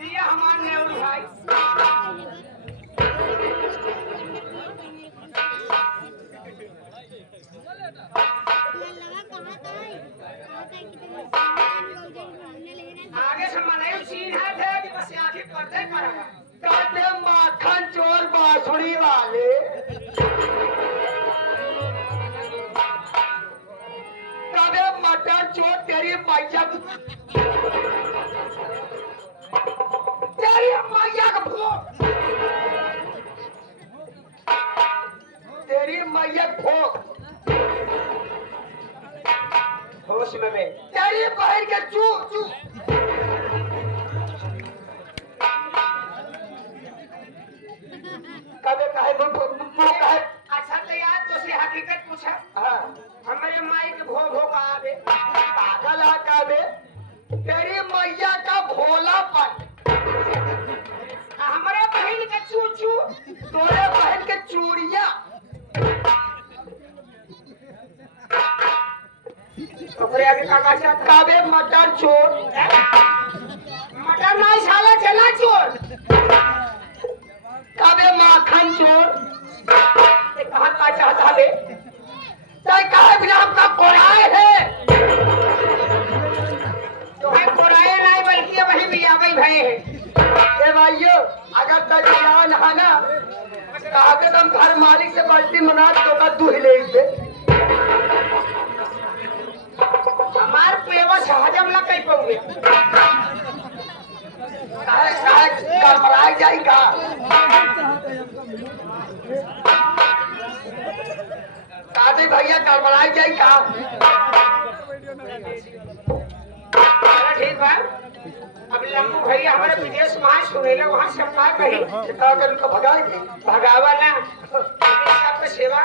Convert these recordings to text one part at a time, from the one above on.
ये हमारे नेहरू भाई आगे से मनाई सीन है थे कि बस आंखें पर्दे करा कहते माखन चोर बांसुरी वाले कभी मटन चोर तेरी मैया तेरी मैया का भोग तेरी मैया भोग होश में तेरी बहन के चू चू कभी कहे कहे अच्छा तो यार तो से हकीकत पूछा हाँ हमारे माई के भो भो का आवे पागल आ कभी तेरी मैया का भोलापन हमारे बहन के चू चू तोरे बहन के चूड़िया ओकरे आगे काका चाहता कभी मटन चोर मटन नहीं साला चला चोर कभी माखन चोर ये कहाँ का चाहता है तय कहे बिना आपका कोराए है तो है कोराए नहीं बल्कि ये वही भी आवे भय है ए भाइयों अगर तक ज्ञान है ना कहा के तुम घर मालिक से बाल्टी मना तो का दूह ले इसे हमार पेवस हजम न कर पाओगे काहे गड़बड़ाई जाई का कादे भैया गड़बड़ाई जाई का चलो ठीक बा अब लम्बू भैया हमारे विदेश में सुनेला वहाँ से अपना कही कितना कर उनको भगाएंगे भगावा ना सबका सेवा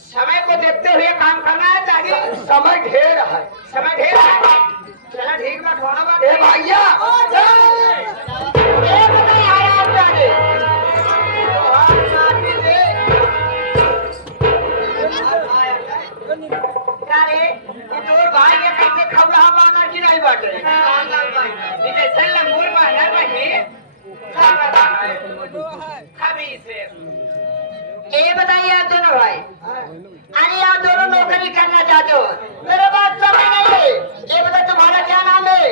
समय को देखते हुए काम करना है ताकि समय ढेर है समय ढेर है चलो ठीक बा थोड़ा बात ए भैया ये बताइए आप दोनों भाई अरे आप दोनों नौकरी करना चाहते हो मेरे बात समझ नहीं है ये बता तुम्हारा क्या नाम है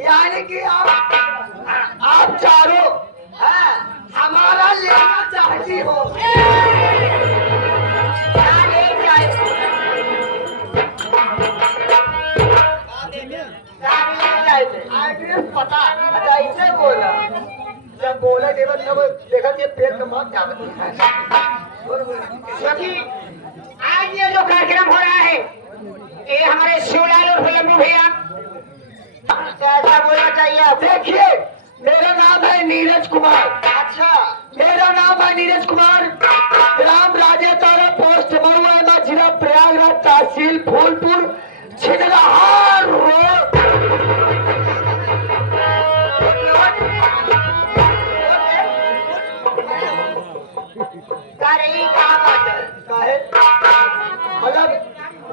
यानी कि आप चारों हाँ हमारा लेना चाहती हो क्या ले जाए एड्रेस पता अच्छा इसे बोला जब बोला देव तब देखा कि पेट में मौत क्या बनी है क्योंकि आज ये जो कार्यक्रम हो रहा है ये हमारे शिवलाल और लंबू भैया क्या बोलना चाहिए आप देखिए मेरा नाम है नीरज कुमार अच्छा मेरा नाम है नीरज कुमार ग्राम राजा तारा पोस्ट मरुआ जिला प्रयागराज तहसील फूलपुर छिंदहार रोड मतलब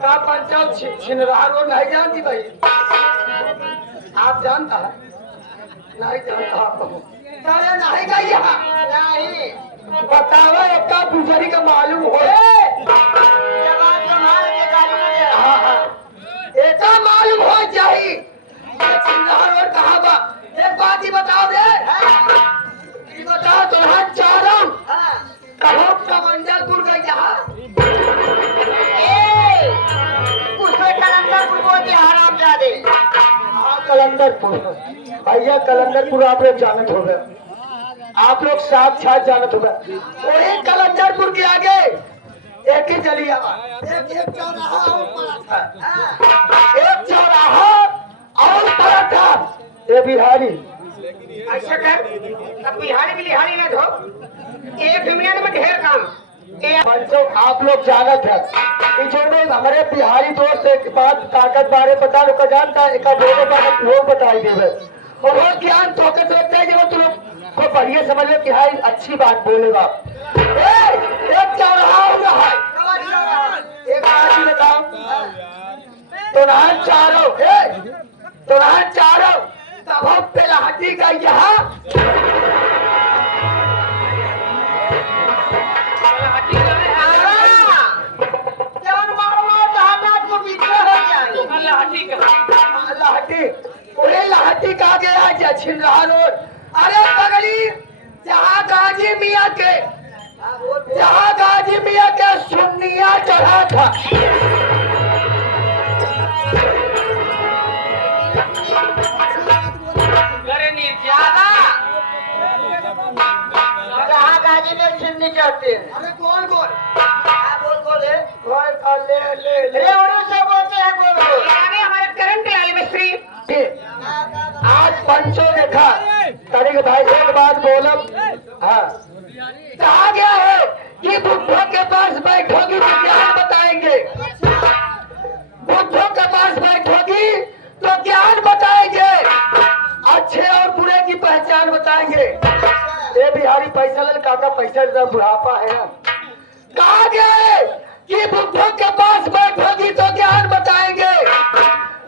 का पंचायत छिंदहार रोड नहीं जानती भाई आप जानता है नहीं जानता अरे नहीं गई यहाँ नहीं बतावा एक गुजरी का मालूम हो जवान कमाल के गाड़ी में हाँ हाँ एक मालूम हो जाही और कहा बा एक बात ही बताओ दे ये बताओ तुम्हारा चारों कहो कमंडलपुर गई यहाँ उसमें कलंदरपुर बोलते हराम जादे हाँ कलंदरपुर भैया कलंदरपुर आप लोग जानत हो गए आप लोग साक्षात जानत हो गए वही कलंदरपुर के आगे एक ही चलिए एक चौराहा और पराठा एक चौराहा और पराठा ये बिहारी ऐसा कर अब बिहारी भी लिहारी न धो एक मिनट में ढेर काम बच्चों आप लोग जानत है कि जो लोग हमारे बिहारी दोस्त एक बात ताकत बारे बता लोग का जानता है एक बोले बात लोग बताई देवे और वो ज्ञान तोके सोचते हैं कि वो तुम लोग को बढ़िया समझ लो कि हाँ अच्छी बात बोलेगा एक चौराहा हो रहा है एक बात ही बताओ तो ना चारों तब हम ओरे लाहटी का गया जछिन रहा रोड। अरे पगड़ी जहाँ गाजी मियाँ के सुन्निया चढ़ा था। अरे निर्जाला कहाँ गाजी में सुननी चाहते हैं? अरे कौन बोल बोल रे। ले उन्हीं से बोलते हैं बोल। यानी हमारे करंट लाल मिस्त्री आज पंचो देखा तारीख भाई एक बात बोलब। हाँ कहा गया है कि बुद्धों के पास बैठोगी तो ज्ञान बताएंगे। बुद्धों के पास बैठोगी तो ज्ञान बताएंगे, अच्छे और बुरे की पहचान बताएंगे। ये बिहारी पैसा ले काका पैसा देता बुढ़ापा है। कहा गया है कि बुद्धों के पास बैठोगी तो ज्ञान बताएंगे,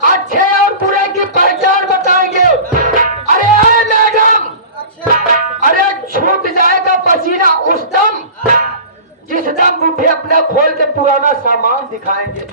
अच्छे और बुरे की पहचान बताएंगे। अरे मैडम, अरे छूट जाएगा पसीना उस दम जिस दम बुढ़े अपना खोल के पुराना सामान दिखाएंगे।